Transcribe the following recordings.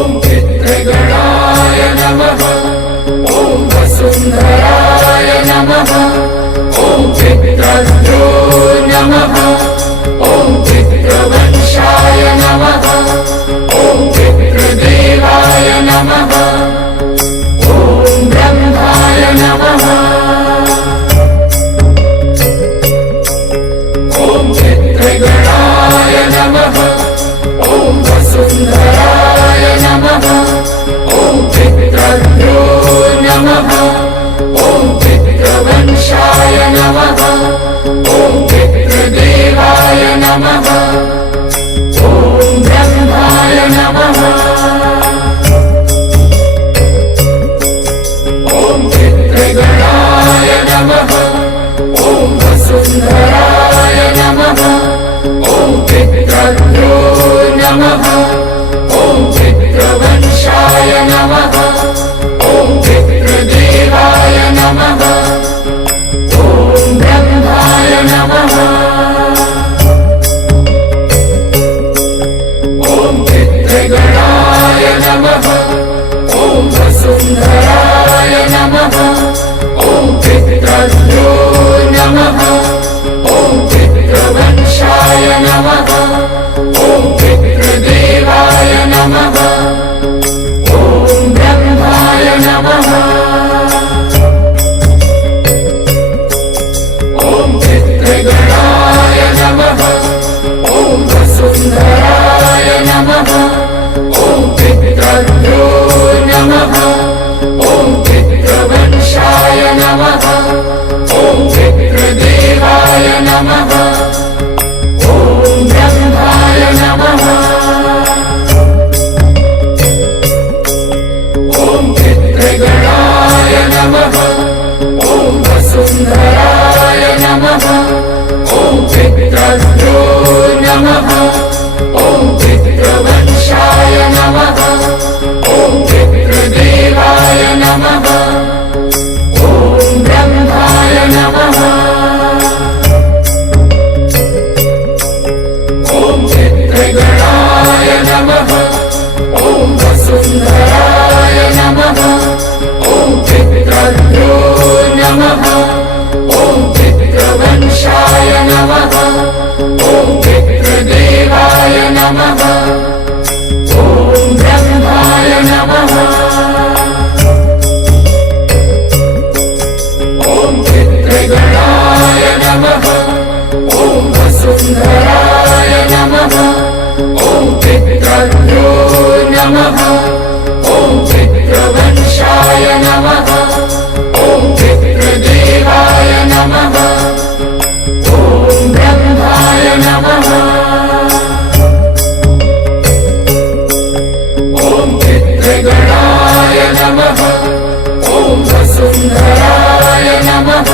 ॐ चित्रगणाय नमः। ॐ वसुन्धराय नमः। ॐ चित्रभ्यो नमः। ॐ चित्रवंशाय नमः। ॐ चित्रदेवाय नमः। ॐ ब्रह्माय नमः। ॐ चित्रगणाय नमः। ॐ वसुन्धराय नमः। ॐ चित्रभ्यो नमः। ॐ चित्रवंशाय नमः। ॐ चित्रदेवाय नमः। ॐ ब्रह्माय नमः। ॐ चित्रगणाय नमः। ॐ वसुन्धराय नमः। ॐ चित्रभ्यो नमः। ॐ चित्रवंशाय नमः। ॐ चित्रदेवाय नमः। ॐ ब्रह्माय नमः। ॐ चित्रगणाय नमः। ॐ वसुन्धराय नमः। ॐ चित्रभ्यो नमः। ॐ चित्रवंशाय नमः। ॐ चित्रदेवाय नमः। ॐ ब्रह्माय नमः। ॐ चित्रगणाय नमः। ॐ वसुन्धराय नमः। ॐ चित्रभ्यो नमः। ॐ चित्रवंशाय नमः। ॐ चित्रदेवाय नमः। ॐ ब्रह्माय नमः। ॐ चित्रगणाय नमः। ॐ वसुन्धराय नमः। ॐ चित्रभ्यो नमः। ॐ चित्रवंशाय नमः। ॐ चित्रदेवाय नमः। ॐ ब्रह्माय नमः। ॐ चित्रगणाय नमः। ॐ वसुन्धराय नमः। ॐ चित्रभ्यो नमः। ॐ चित्रवंशाय नमः। ॐ चित्रदेवाय नमः। ॐ ब्रह्माय नमः। ॐ चित्रगणाय नमः। ॐ वसुन्धराय नमः। ॐ चित्रभ्यो नमः। ॐ चित्रवंशाय नमः। ॐ चित्रदेवाय नमः। ॐ ब्रह्माय नमः। ॐ चित्रगणाय नमः। ॐ वसुन्धराय नमः।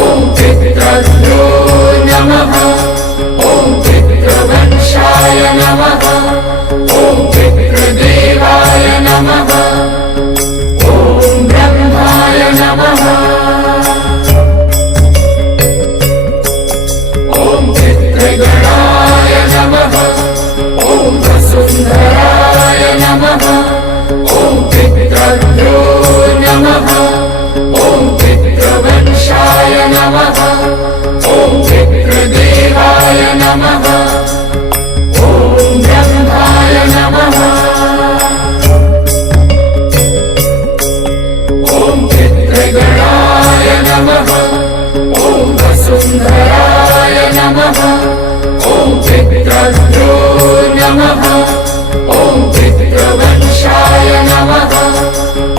ॐ चित्रभ्यो नमः। ॐ चित्रवंशाय नमः। ॐ चित्रदेवाय नमः। ॐ ब्रह्माय नमः। ॐ चित्रगणाय नमः। ॐ वसुन्धराय नमः। ॐ चित्रभ्यो नमः। ॐ चित्रवंशाय नमः। ॐ चित्रदेवाय नमः। ॐ ब्रह्माय नमः। ॐ चित्रगणाय नमः। ॐ वसुन्धराय नमः। ॐ चित्रभ्यो नमः। ॐ चित्रवंशाय नमः।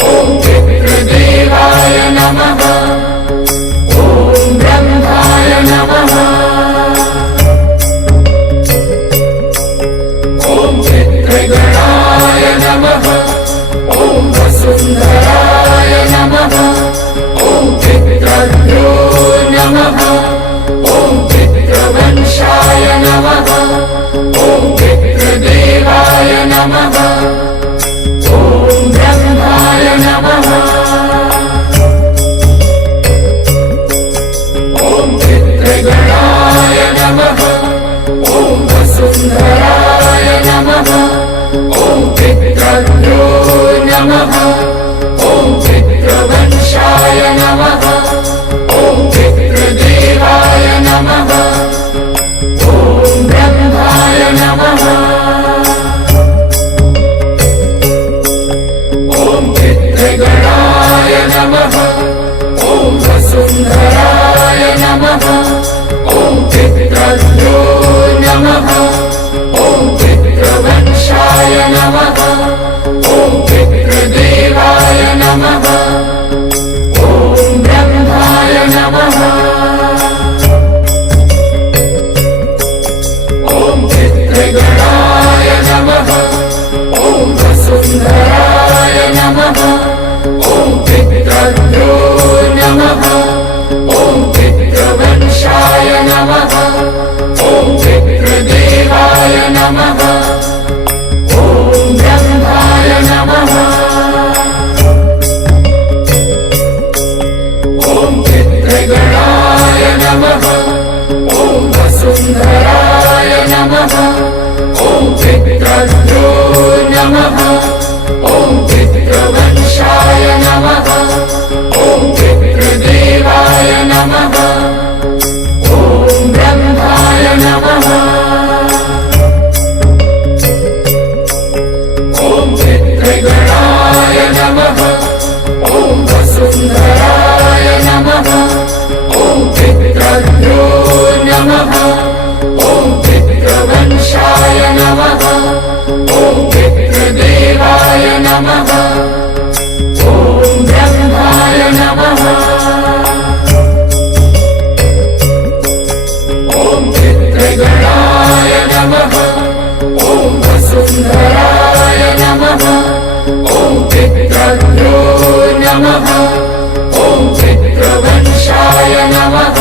ॐ चित्रदेवाय नमः। ॐ ब्रह्माय नमः। ॐ चित्रगणाय नमः। ॐ वसुन्धराय नमः। ॐ चित्रभ्यो नमः। ॐ चित्रवंशाय नमः। ॐ चित्रदेवाय नमः। ॐ ब्रह्माय नमः। ॐ चित्रगणाय नमः। ॐ वसुन्धराय नमः। ॐ चित्र पितृभ्यो नमः ॐ पितृवंशाय नमः ॐ पितृदेवाय नमः ॐ ब्रह्माय नमः ॐ पितृगणाय नमः ॐ वसुन्धराय नमः ॐ पितृभ्यो नमः ॐ पितृवंशाय नमः ॐ पितृदेवाय नमः ॐ ब्रह्माय नमः ॐ पितृगणाय नमः ॐ वसुन्धराय नमः ॐ पितृभ्यो नमः ॐ पितृवंशाय नमः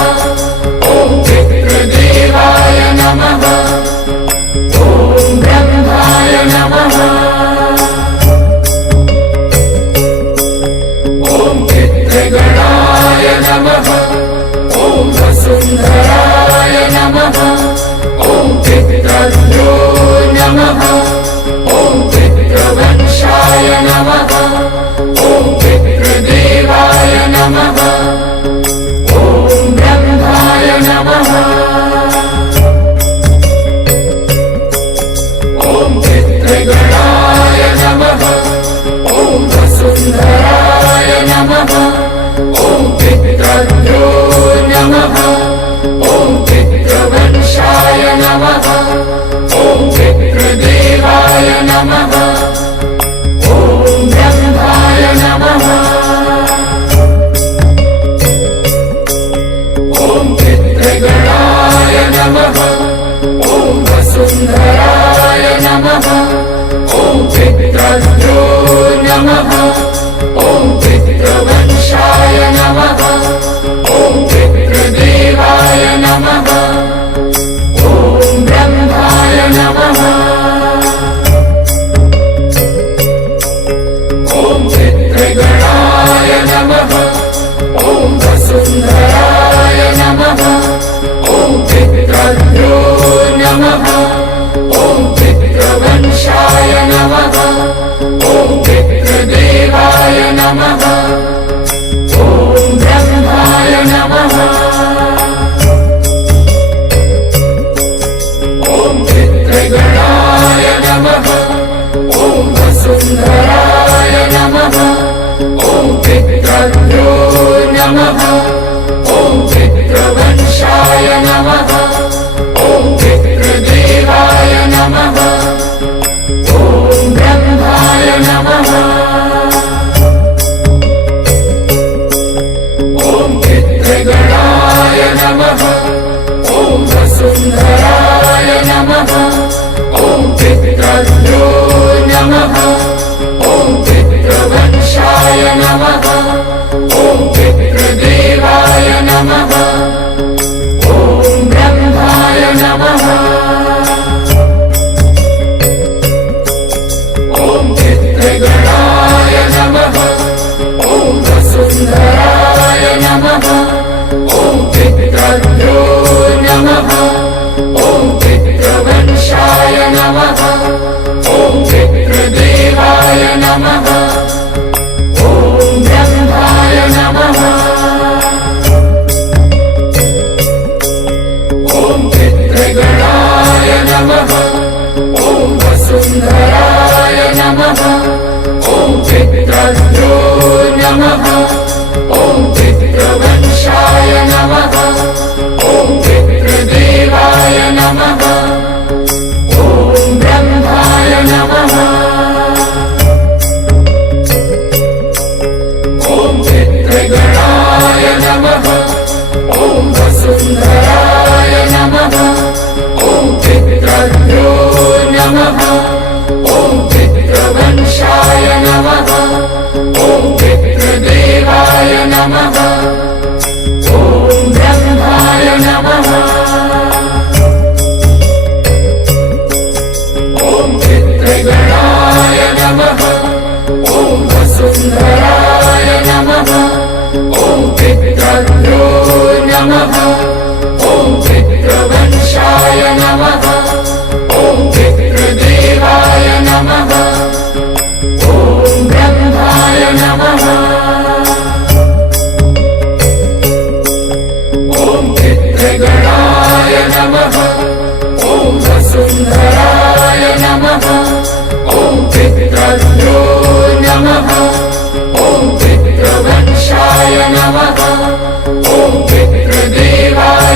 ॐ पितृदेवाय नमः ॐ ब्रह्माय नमः ॐ पितृगणाय नमः ॐ वसुन्धराय नमः ॐ पितृभ्यो नमः ॐ पितृवंशाय नमः ॐ पितृदेवाय नमः ॐ ब्रह्माय नमः ॐ पितृगणाय नमः ॐ वसुन्धराय नमः ॐ पितृभ्यो नमः ॐ पितृवंशाय नमः ॐ पितृदेवाय नमः ॐ ब्रह्माय नमः ॐ पितृगणाय नमः ॐ वसुन्धराय नमः ॐ पितृभ्यो नमः ॐ पितृवंशाय नमः ॐ पितृदेवाय नमः ॐ ब्रह्माय नमः ॐ पितृगणाय नमः ॐ वसुन्धराय नमः ॐ पितृभ्यो नमः ॐ पितृवंशाय नमः ॐ पितृदेवाय नमः ॐ ब्रह्माय नमः ॐ पितृगणाय नमः ॐ वसुन्धराय नमः ॐ पितृभ्यो नमः ॐ पितृवंशाय नमः ॐ पितृदेवाय नमः ॐ ब्रह्माय नमः ॐ पितृगणाय नमः ॐ वसुन्धराय नमः ॐ पितृभ्यो नमः ॐ पितृवंशाय नमः ॐ पितृदेवाय नमः ॐ ब्रह्माय नमः ॐ पितृगणाय नमः ॐ वसुन्धराय नमः ॐ पितृभ्यो नमः ॐ पितृवंशाय नमः ॐ पितृदेवाय नमः ॐ ब्रह्माय नमः ॐ पितृगणाय नमः ॐ वसुन्धराय नमः ॐ पितृभ्यो नमः ॐ पितृवंशाय नमः ॐ पितृदेवाय नमः ॐ ब्रह्माय नमः ॐ पितृगणाय नमः ॐ वसुन्धराय नमः ॐ पितृभ्यो नमः ॐ पितृवंशाय नमः ॐ पितृदेवाय नमः ॐ ब्रह्माय नमः ॐ पितृगणाय नमः ॐ वसुन्धराय नमः ॐ पितृभ्यो नमः ॐ पितृवंशाय नमः ॐ पितृदेवाय नमः